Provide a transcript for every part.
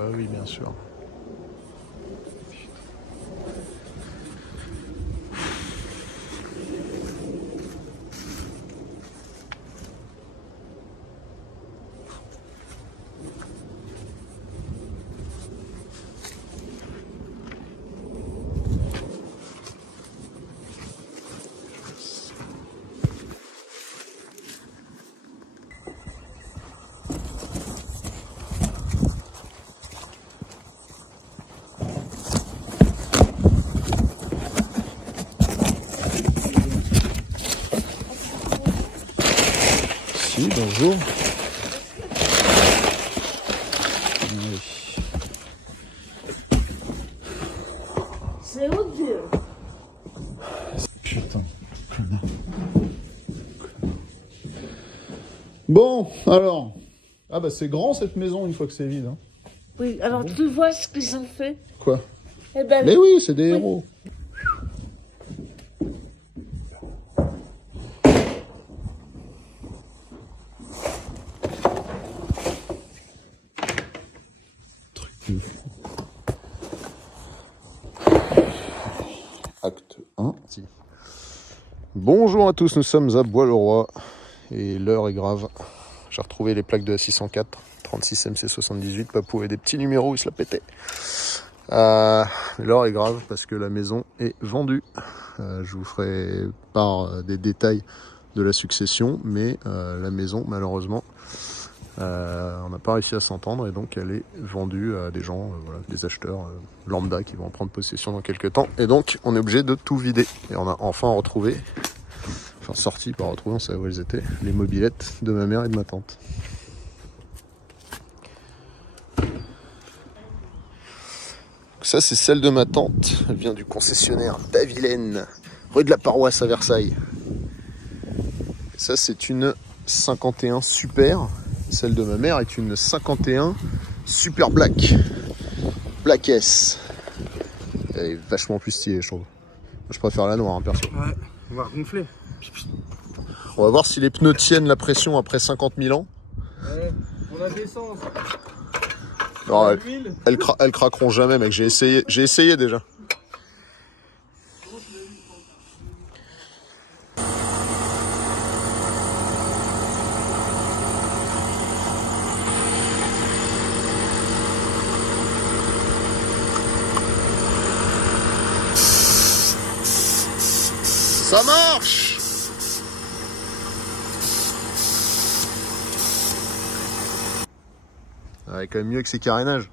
bah oui, bien sûr. Bonjour. Oui. C'est odieux. Putain. Bon, alors. Ah bah c'est grand cette maison une fois que c'est vide. Hein. Oui, alors tu vois ce qu'ils ont fait? Quoi? Eh ben, Mais oui, c'est des héros. Acte 1. Si. Bonjour à tous, nous sommes à Bois-le-Roi et l'heure est grave. J'ai retrouvé les plaques de la 604, 36 MC78, Papou et des petits numéros, il se la pétait. L'heure est grave parce que la maison est vendue. Je vous ferai part des détails de la succession, mais la maison malheureusement on n'a pas réussi à s'entendre et donc elle est vendue à des gens, voilà, des acheteurs lambda qui vont en prendre possession dans quelques temps. Et donc on est obligé de tout vider. Et on a enfin retrouvé, enfin sorti, pas retrouvé, on savait où elles étaient, les mobylettes de ma mère et de ma tante. Ça c'est celle de ma tante, elle vient du concessionnaire d'Avilaine, rue de la Paroisse à Versailles. Et ça c'est une 51 Super. Celle de ma mère est une 51 Super Black. Black S. Elle est vachement plus stylée, je trouve. Je préfère la noire, hein, perso. Ouais, on va regonfler. On va voir si les pneus tiennent la pression après 50 000 ans. Ouais, on a de l'essence. Alors, elles craqueront jamais, mec. J'ai essayé déjà. Ça marche! Ouais, quand même mieux que ses carénages.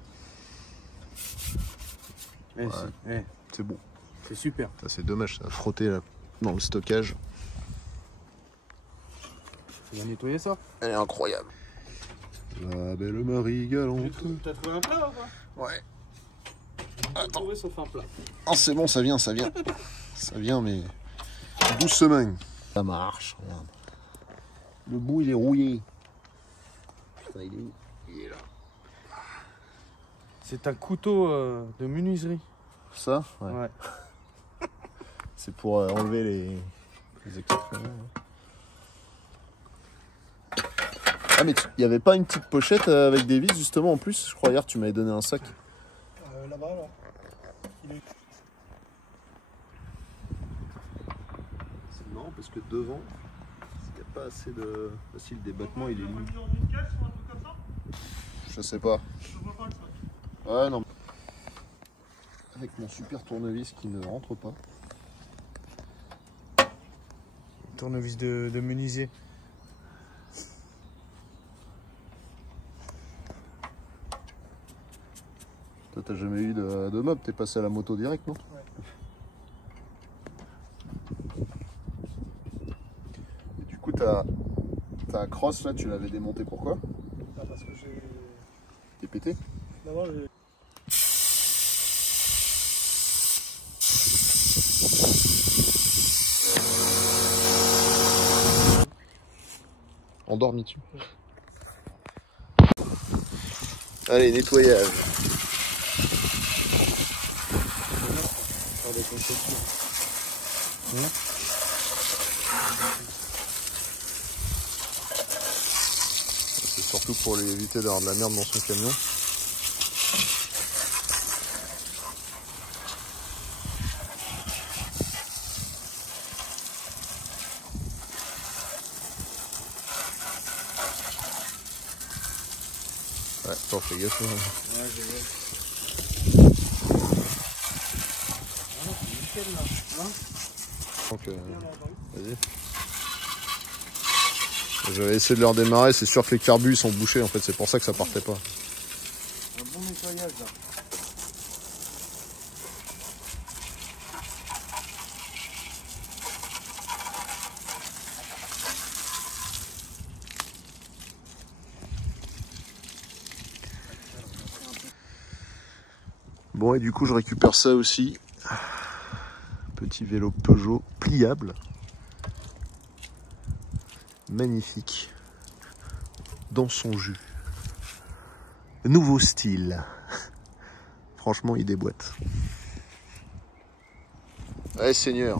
Ouais, ouais. C'est bon. C'est super. C'est dommage, ça a frotté là, dans le stockage. Tu vas nettoyer ça? Elle est incroyable. La belle Marie galante. T'as trouvé un plat ou pas? Ouais. Attends. Trouvé sauf un plat. Oh, c'est bon, ça vient, ça vient. Ça vient, mais doucement. Ça marche, regarde. Le bout, il est rouillé. Putain, il est où? Il est là. C'est un couteau de menuiserie. Ça? Ouais. Ouais. C'est pour enlever les excréments. Ah, mais il n'y avait pas une petite pochette avec des vis, justement, en plus? Je crois hier, tu m'avais donné un sac. Là-bas, là. C'est marrant parce que devant, il n'y a pas assez de... Si le débattement, il est limite. Je sais pas. Ouais, non. Avec mon super tournevis qui ne rentre pas. Tournevis de menuisier. Toi, t'as jamais eu de meuble, t'es passé à la moto direct, non? Ouais. Et du coup, ta crosse, là, tu l'avais démontée pourquoi? Ah, parce que j'ai... T'es pété? D'abord, j'ai... Endormi dessus. Allez, nettoyage. Faire des concessions. C'est surtout pour lui éviter d'avoir de la merde dans son camion. Ouais, attends, fais gaffe. Ouais, j'ai vu. Ah, c'est nickel là. Hein Donc, vas-y. J'avais essayé de leur démarrer, c'est sûr que les carbus sont bouchés en fait, c'est pour ça que ça partait pas. Un bon nettoyage là. Bon, et du coup je récupère ça aussi. Petit vélo Peugeot pliable. Magnifique. Dans son jus. Nouveau style. Franchement, il déboîte. Ouais, Seigneur.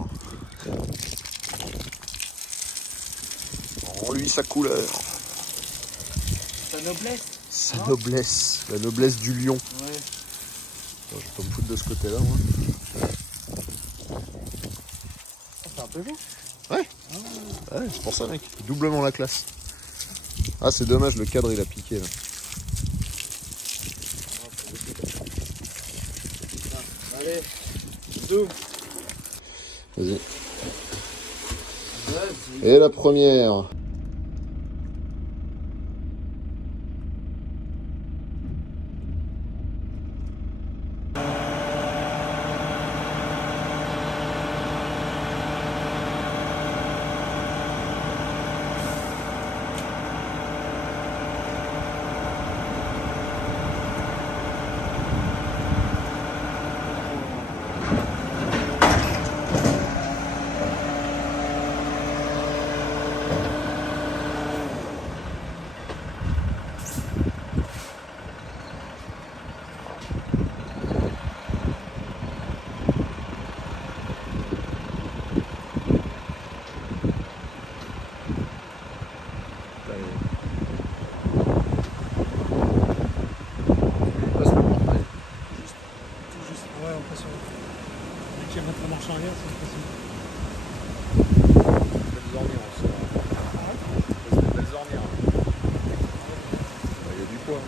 Rends-lui sa couleur. Sa noblesse. Sa noblesse. La noblesse du lion. Ouais. Attends, je vais pas me foutre de ce côté-là, moi. C'est un Peugeot. Ouais. Ouais, c'est pour ça, mec. Doublement la classe. Ah, c'est dommage, le cadre, il a piqué, là. Allez, zoom. Vas-y. Et la première. Ouais, on passe sur. Dès qu'il rentre la marche arrière, c'est facile. Belles ornières aussi. C'est des belles ornières. Il y a du poids.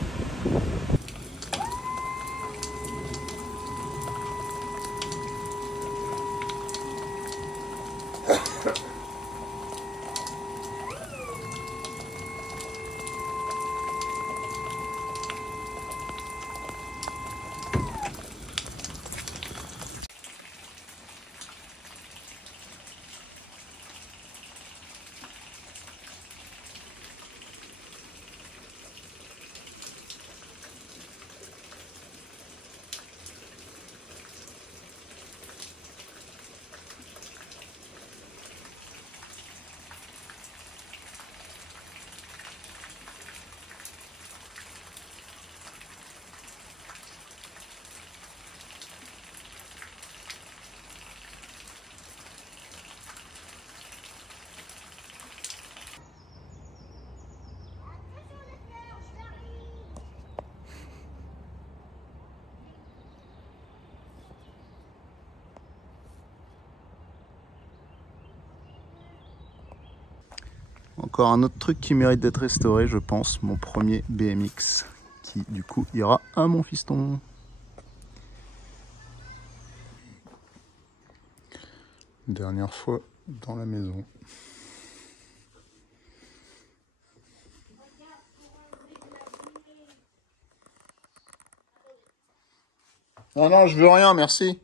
Encore un autre truc qui mérite d'être restauré, je pense, mon premier BMX, qui du coup ira à mon fiston. Dernière fois dans la maison. Non, non, je veux rien, merci.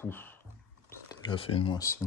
Pouf. C'est déjà fait une signe.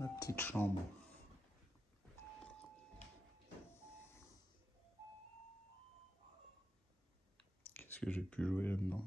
Ma petite chambre. Qu'est-ce que j'ai pu jouer là-dedans?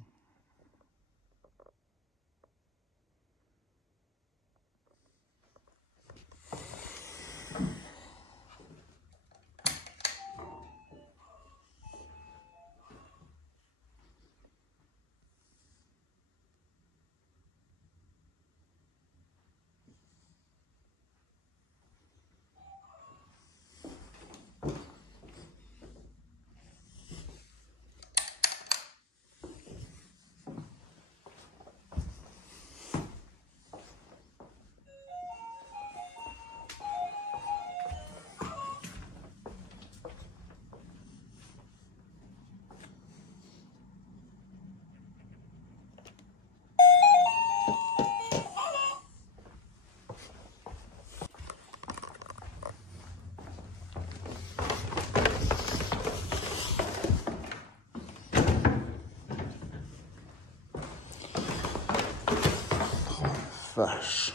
Vache.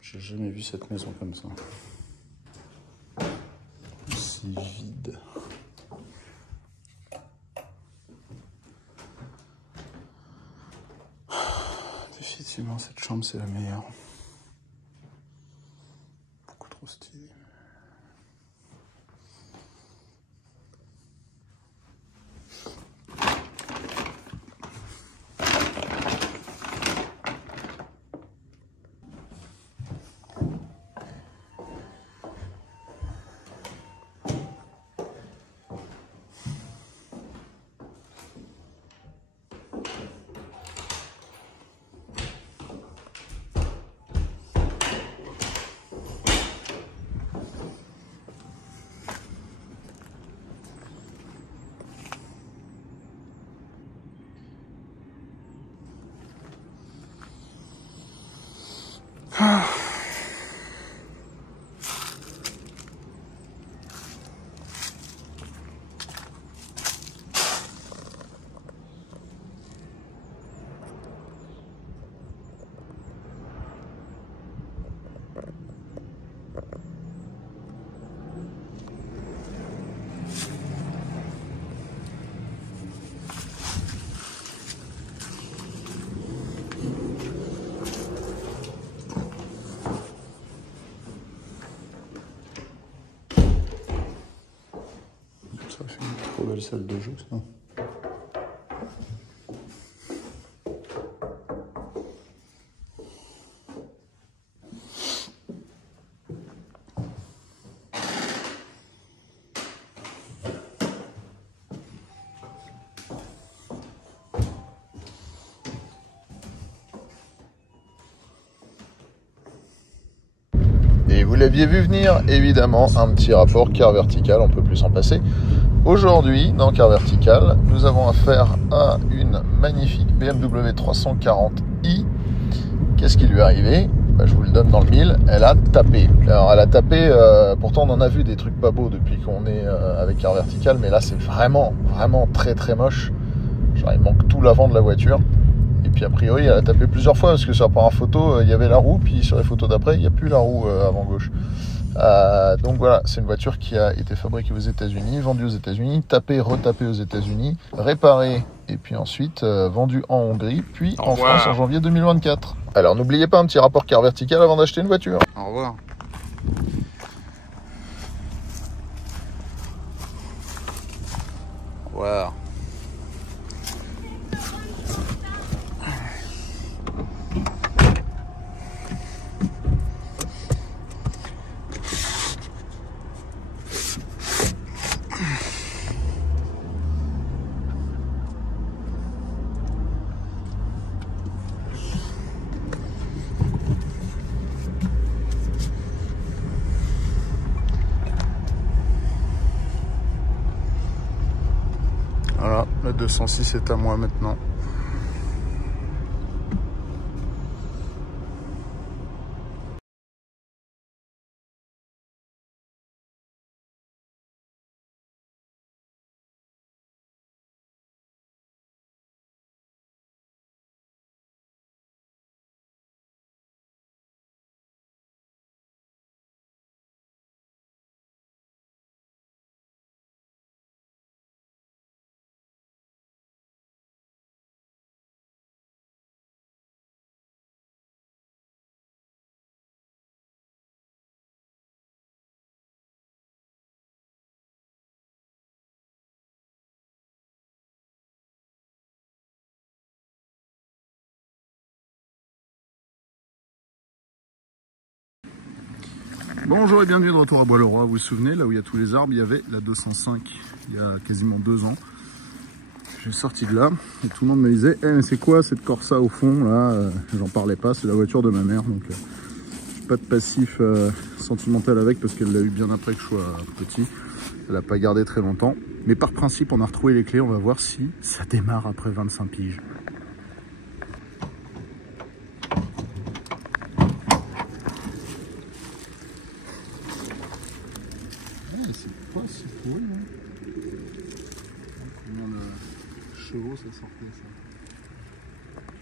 J'ai jamais vu cette maison comme ça. Aussi vide. Définitivement, cette chambre, c'est la meilleure. Beaucoup trop stylée. Ça fait une trop belle salle de jeu, ça. l'aviez vu venir, évidemment, un petit rapport car vertical, on peut plus s'en passer. Aujourd'hui, dans car vertical, nous avons affaire à une magnifique BMW 340i. Qu'est-ce qui lui est arrivé? Je vous le donne dans le mille, elle a tapé. Alors elle a tapé, pourtant on en a vu des trucs pas beaux depuis qu'on est avec car vertical, mais là c'est vraiment très très moche. Genre il manque tout l'avant de la voiture. Et puis a priori elle a tapé plusieurs fois parce que sur la première photo il y avait la roue, puis sur les photos d'après il n'y a plus la roue avant gauche. Donc voilà, c'est une voiture qui a été fabriquée aux États-Unis, vendue aux États-Unis, tapée, retapée aux États-Unis, réparée et puis ensuite vendue en Hongrie, puis en France en janvier 2024. Alors n'oubliez pas un petit rapport car vertical avant d'acheter une voiture. Au revoir. Wow. Voilà, la 206 est à moi maintenant. Bonjour et bienvenue de retour à Bois-le-Roi. Vous vous souvenez, là où il y a tous les arbres, il y avait la 205 il y a quasiment 2 ans. J'ai sorti de là et tout le monde me disait mais c'est quoi cette Corsa au fond là? J'en parlais pas, c'est la voiture de ma mère, donc j'ai pas de passif sentimental avec parce qu'elle l'a eu bien après que je sois petit. Elle n'a pas gardé très longtemps, mais par principe on a retrouvé les clés, on va voir si ça démarre après 25 piges. C'est pas si pourri, hein. Combien de chevaux ça sortait ça?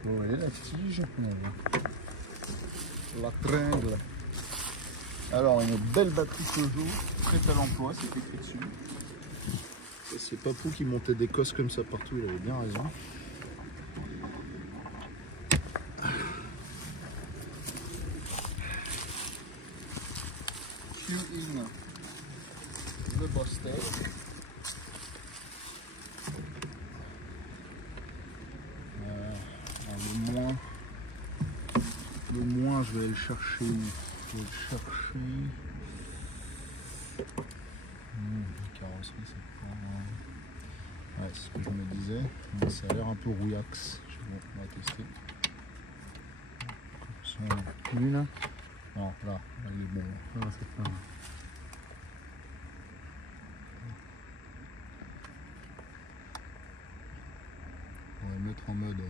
Vous voyez la tige, la tringle. Alors une belle batterie Peugeot, prête à l'emploi, c'est écrit dessus. C'est Papou qui montait des cosses comme ça partout, il avait bien raison. Q-in. Le Bostel. Le moins, je vais aller le chercher. Je vais le chercher. La carrosserie, c'est pas. Ouais, c'est ce que je me disais. Mais ça a l'air un peu rouillax. Bon, on va tester. Lui là? Non, là, il est bon. Là, c'est pas. On va mettre en mode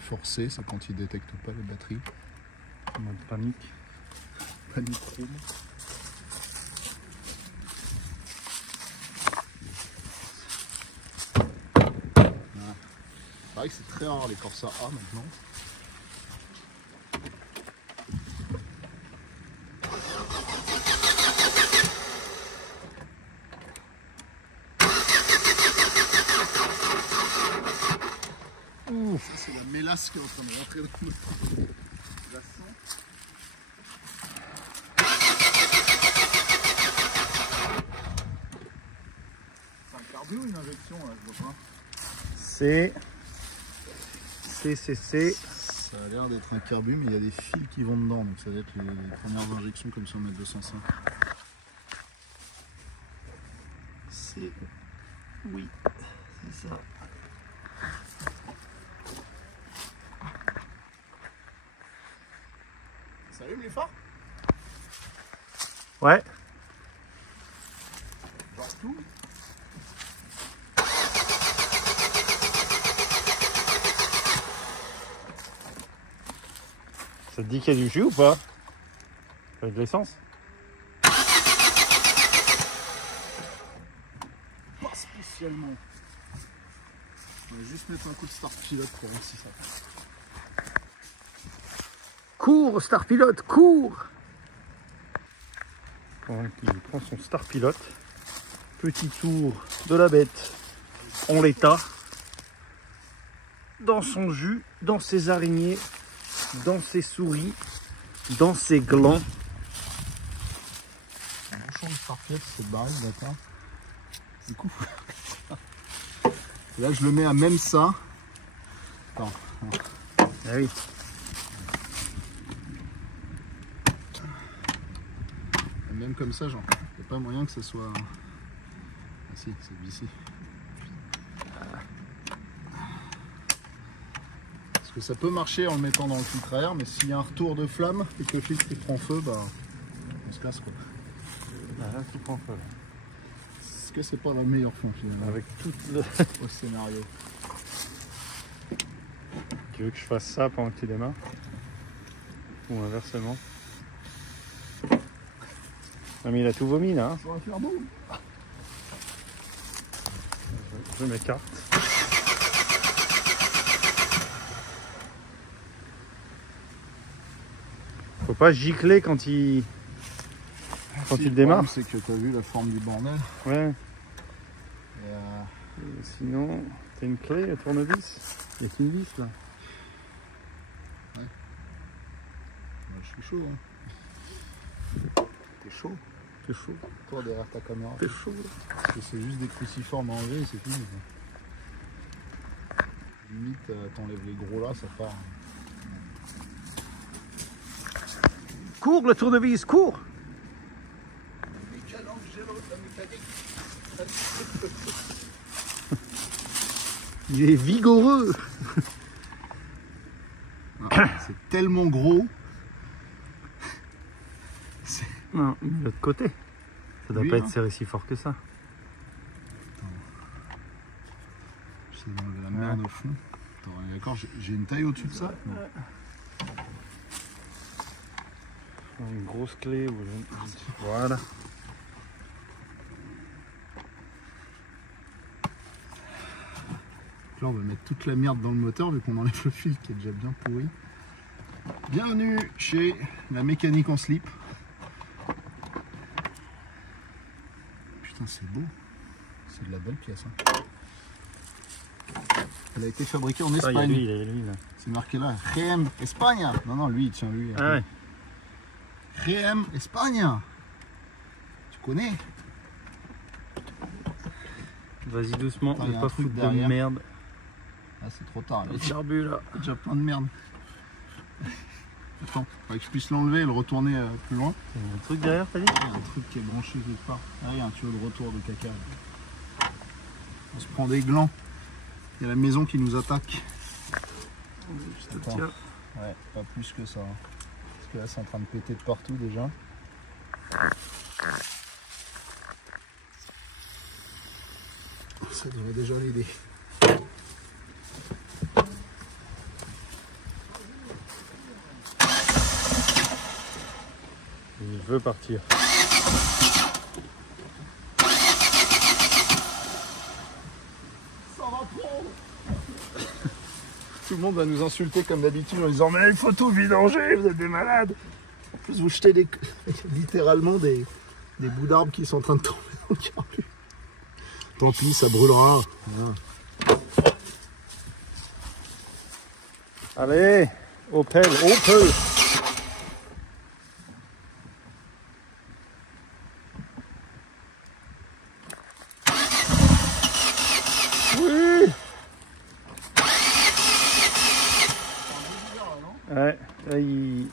forcé, c'est quand il ne détecte pas les batteries. En mode panique. Panique room. Voilà. C'est vrai que c'est très rare les Corsa A maintenant. C'est la mélasse qui est en train de rentrer dans le glaçon. C'est un carbu ou une injection là, je vois pas. C'est. Ça a l'air d'être un carbu, mais il y a des fils qui vont dedans, donc ça va être les premières injections comme sur le 205. C'est. Oui, c'est ça. Ça allume les phares? Ouais. Genre tout. Ça te dit qu'il y a du jus ou pas? Avec de l'essence? Pas spécialement. Je vais juste mettre un coup de start pilote pour voir si ça passe. Cours, Star Pilote, cours! Donc, il prend son Star Pilote. Petit tour de la bête en l'état. Dans son jus, dans ses araignées, dans ses souris, dans ses glands. Un bouchon de start pilote, c'est barré, d'accord. Du coup, là je le mets à même ça. Attends. Ah oui. Même comme ça, genre, il n'y a pas moyen que ça soit. Ah si, c'est vissé. Parce que ça peut marcher en le mettant dans le filtre à air, mais s'il y a un retour de flamme et que le filtre il prend feu, bah on se casse quoi. Ah, là, tout prend feu. Est-ce que c'est pas la meilleure fin finalement Avec tout le... au scénario? Tu veux que je fasse ça pendant que tu démarres? Ou inversement? Ah, mais il a tout vomi là. Hein. Ça va faire beau. Je m'écarte. Faut pas gicler quand il démarre. C'est que tu as vu la forme du bordel. Ouais. Et Sinon, t'as une clé, un tournevis. Il y a qu'une vis là. bah, je suis chaud. Hein. T'es chaud. T'es chaud. Toi derrière ta caméra. T'es chaud. C'est juste des cruciformes à enlever et c'est fini. Limite, t'enlèves les gros là, ça part. Cours le tournevis, cours! Il est vigoureux! Ah, c'est tellement gros. Non, mais de l'autre côté. Ça doit Oui, pas hein. être serré si fort que ça. J'essaie d'enlever la merde au fond. Attends, d'accord, j'ai une taille au-dessus de ça. Non. Une grosse clé. Voilà. Là, on va mettre toute la merde dans le moteur vu qu'on enlève le fil qui est déjà bien pourri. Bienvenue chez la mécanique en slip. Putain, c'est beau. C'est de la belle pièce. Hein. Elle a été fabriquée en Espagne. Il y a lui, là. C'est marqué là. Rem Espagne. Non, non, lui, tiens, lui. Ah ouais. Rem Espagne. Tu connais? Vas-y doucement, Ah, ne y a un pas truc foutre de derrière. merde. Ah, c'est trop tard. Le charbu là. Il y a déjà plein de merde. Attends, faudrait que je puisse l'enlever et le retourner plus loin. Il y a un truc derrière, t'as dit? Il y a un truc qui est branché quelque part. Ah, il y a un tuyau de retour de caca. Là. On se prend des glands. Il y a la maison qui nous attaque. Attends. Ouais, pas plus que ça. Hein. Parce que là, c'est en train de péter de partout déjà. Ça devrait déjà l'aider. Il veut partir. Tout le monde va nous insulter comme d'habitude en disant mais il faut tout vidanger, vous êtes des malades. En plus vous jetez des, littéralement des bouts d'arbres qui sont en train de tomber dans le carbu. Tant pis, ça brûlera. Voilà. Allez, Opel, Opel. Oui. Ouais, là il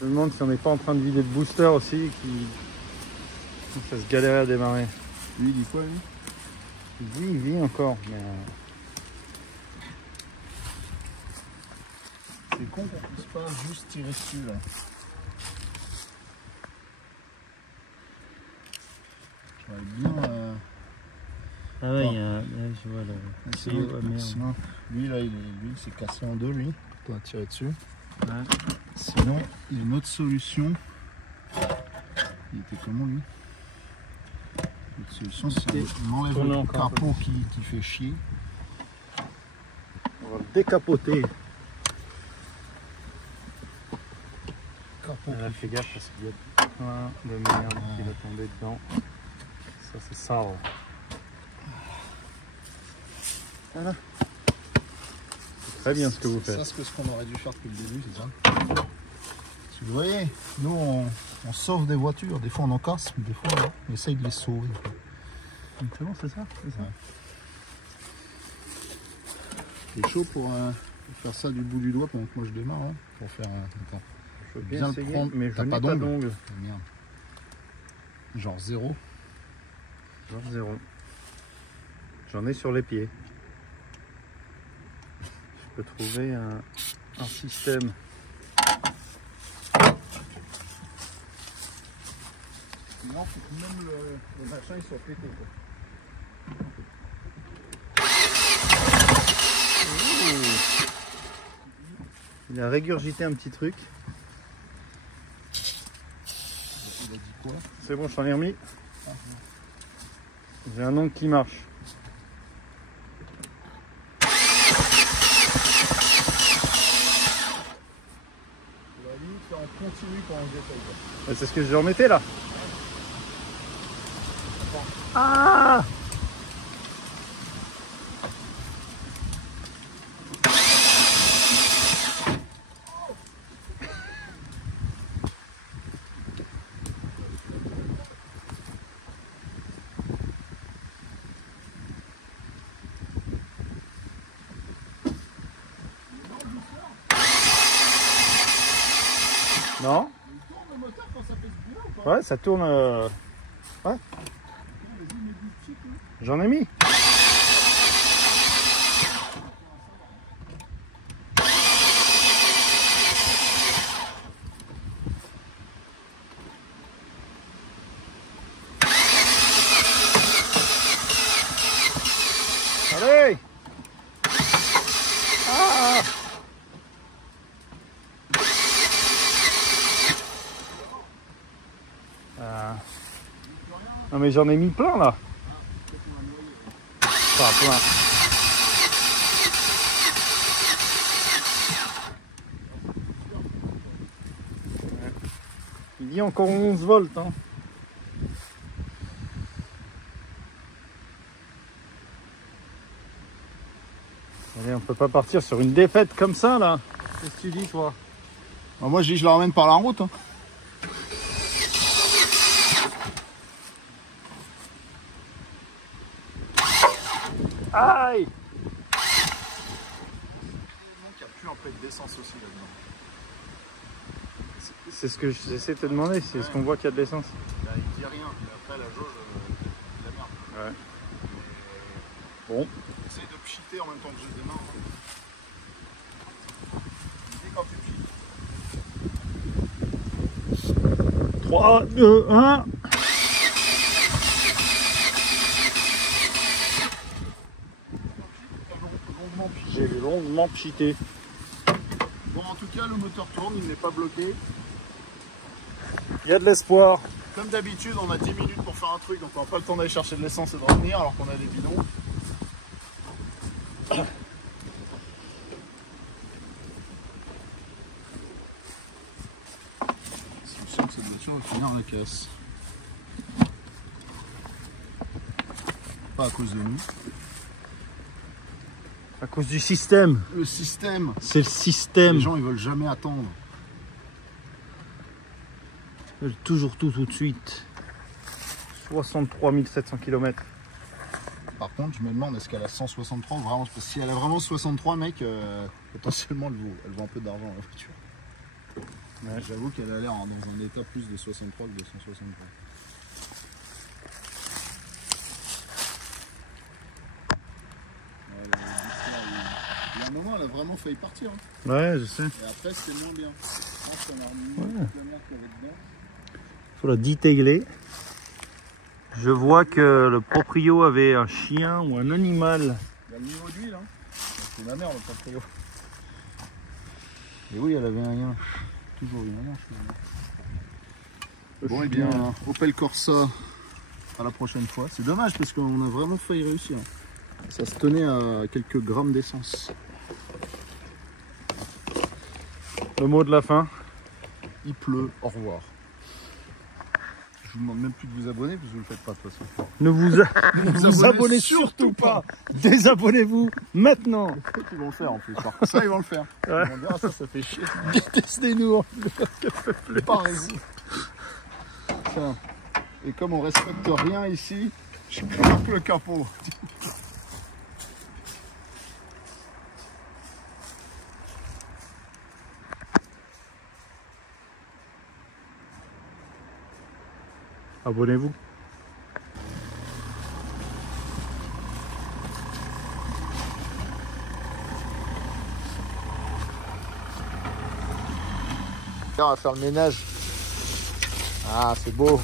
je me demande si on n'est pas en train de vider le booster aussi, ça se galérait à démarrer. Lui il dit quoi lui? Il dit il vit encore, mais C'est con qu'on puisse pas juste tirer dessus là. J'aurais bien. Ah ouais, je vois là. Sinon, lui là, lui s'est cassé en deux lui. On va tirer dessus. Ouais. Sinon, il y a une autre solution. Il était comment lui? L'autre solution, c'est on enlève le capot qui fait chier. On va le décapoter. Capot. Fais gaffe parce qu'il y a plein de merde qui va tomber dedans. Ça c'est ça. Voilà. C'est très bien ce que vous faites. Ça, c'est ce qu'on aurait dû faire depuis le début, c'est ça. Si vous voyez, nous on sauve des voitures, des fois on en casse, mais des fois on essaye de les sauver. C'est bon, c'est ça, c'est ça. Ouais. T'es chaud pour faire ça du bout du doigt pendant que moi je démarre, hein, pour faire attends. Je veux bien essayer, prendre, mais je n'ai pas d'ongles. Oh, merde. Genre 0. Genre 0. J'en ai sur les pieds. Je peux trouver un système. Non, faut que même le machin il soit pété. Il a régurgité un petit truc. Il a dit quoi? C'est bon, je t'en ai remis. J'ai un ongle qui marche. La limite, c'est en continu quand on essaye. C'est ce que je remettais là. Ah! Non? Le moteur quand ça fait ce bruit ou pas? Ouais, ça tourne. Ouais. J'en ai mis. Allez! Ah! Non mais j'en ai mis plein là. Enfin plein. Il dit encore 11 volts. Hein. Allez, on peut pas partir sur une défaite comme ça là. Qu'est-ce que tu dis toi? Bah, moi je dis je la ramène par la route. Hein. Aïe! Il n'y a plus un peu d'essence aussi là-dedans. C'est ce que j'essaie de te demander, c'est est-ce qu'on voit qu'il y a de l'essence? Là, il dit rien, mais après la jauge, la merde. Ouais. Bon. Essaye de pchiter en même temps que je démarre. Et quand tu pchites. 3, 2, 1. J'ai longuement pchité. Bon, en tout cas, le moteur tourne, il n'est pas bloqué. Il y a de l'espoir. Comme d'habitude, on a 10 minutes pour faire un truc, donc on n'a pas le temps d'aller chercher de l'essence et de revenir alors qu'on a des bidons. C'est sûr que cette voiture va finir la caisse. Pas à cause de nous. À cause du système. Le système. C'est le système. Les gens ils veulent jamais attendre. Ils veulent toujours tout de suite. 63 700 km. Par contre, je me demande est-ce qu'elle a 163 vraiment, parce que si elle a vraiment 63 mec, potentiellement elle vaut un peu d'argent la voiture. Ouais. J'avoue qu'elle a l'air dans un état plus de 63 que de 163. Il y a un moment, elle vraiment failli partir. Hein. Ouais, je sais. Et après, c'était moins bien. Je pense qu'on a remis toute la merde qu'il y avait dedans. Faut la détailer. Je vois que le proprio avait un chien ou un animal. Il y a le niveau d'huile, hein. C'est ma mère, le proprio. Et oui, elle avait un lien. Toujours eu un lien. Bon, et bien, Opel Corsa à la prochaine fois. C'est dommage parce qu'on a vraiment failli réussir. Ça se tenait à quelques grammes d'essence. Le mot de la fin. Il pleut, au revoir. Je vous demande même plus de vous abonner parce que vous le faites pas de toute façon. Ne vous abonnez surtout pas. Désabonnez-vous maintenant. Ils vont le faire en plus. Ça, ils vont le faire. Ouais. Ils vont dire, ça fait chier. Détestez-nous. Pareil. Tiens. Et comme on respecte rien ici, je coupe le capot. Abonnez-vous. On va faire le ménage. Ah, c'est beau.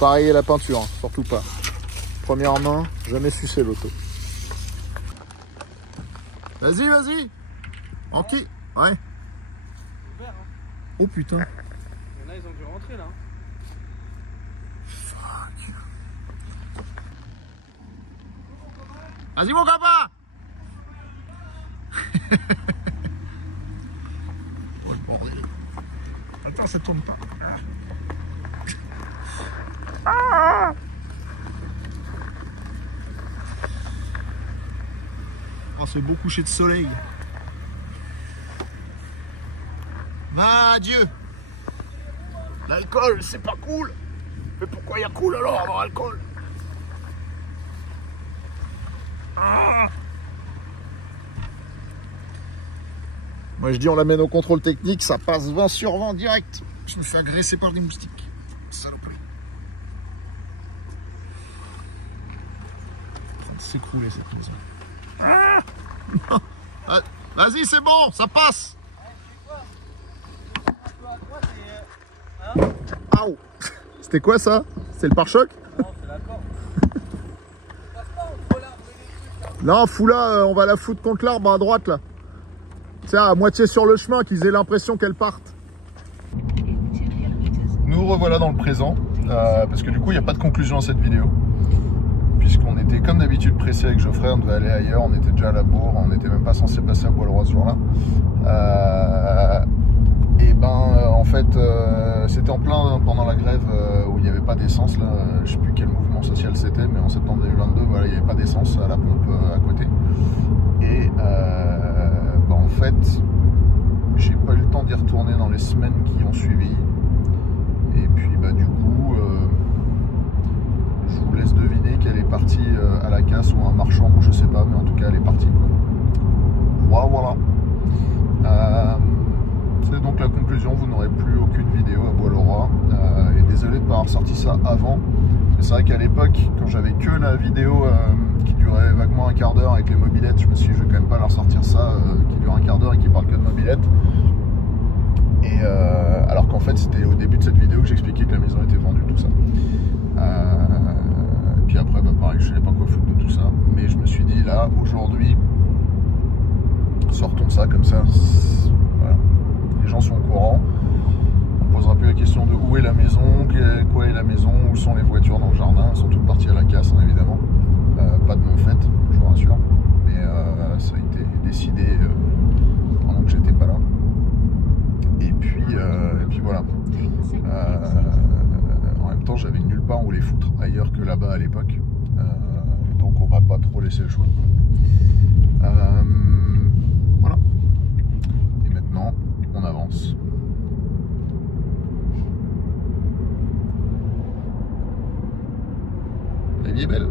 Pareil, la peinture, hein, surtout pas. Première main, jamais sucer l'auto. Vas-y, vas-y. Ok, ouais. Oh putain. Il y en a, ils ont dû rentrer là. Fuck. Vas-y mon copain. Oh, bordel. Attends, ça tourne pas. Oh, c'est beau coucher de soleil. Va, adieu. L'alcool, c'est pas cool. Mais pourquoi il y a cool alors avant l'alcool? Moi je dis on l'amène au contrôle technique, ça passe 20 sur 20 direct. Je me fais agresser par des moustiques. Saloperie. En train de s'écrouler cette maison. Ah, vas-y c'est bon, ça passe. Aouh. C'était quoi ça? C'est le pare-choc? Non, c'est la corde. Non, fous là, on va la foutre contre l'arbre à droite là. Tiens, à moitié sur le chemin, qu'ils aient l'impression qu'elle parte. Nous revoilà dans le présent, parce que du coup il n'y a pas de conclusion à cette vidéo. Puisqu'on était comme d'habitude pressé avec Geoffrey, on devait aller ailleurs, on était déjà à la bourre, on n'était même pas censé passer à Bois-le-Roi ce jour-là. En fait, c'était en plein pendant la grève où il n'y avait pas d'essence. Là, je sais plus quel mouvement social c'était, mais en septembre 2022, voilà, il n'y avait pas d'essence à la pompe à côté. Et en fait, j'ai pas eu le temps d'y retourner dans les semaines qui ont suivi. Et puis du coup, je vous laisse deviner qu'elle est partie à la casse ou à un marchand, ou je sais pas, mais en tout cas elle est partie quoi. Voilà. C'est donc la conclusion, vous n'aurez plus aucune vidéo à Bois-le-Roi. Et désolé de ne pas avoir sorti ça avant. C'est vrai qu'à l'époque, quand j'avais que la vidéo qui durait vaguement un quart d'heure avec les mobylettes, je me suis dit je vais quand même pas leur sortir ça qui dure un quart d'heure et qui parle que de mobylettes. Et alors qu'en fait c'était au début de cette vidéo que j'expliquais que la maison était vendue, tout ça. Et puis après pareil, je savais pas quoi foutre de tout ça. Mais je me suis dit là, aujourd'hui, sortons ça comme ça. Voilà. Les gens sont au courant. On posera plus la question de où est la maison, quoi est la maison, où sont les voitures dans le jardin. Elles sont toutes parties à la casse, hein, évidemment. Pas de mon fait, je vous rassure. Mais ça a été décidé pendant que j'étais pas là. Et puis voilà. En même temps, j'avais nulle part où les foutre ailleurs que là-bas à l'époque. Donc on va pas trop laisser le choix. Voilà. Et maintenant, on avance. La vie est belle.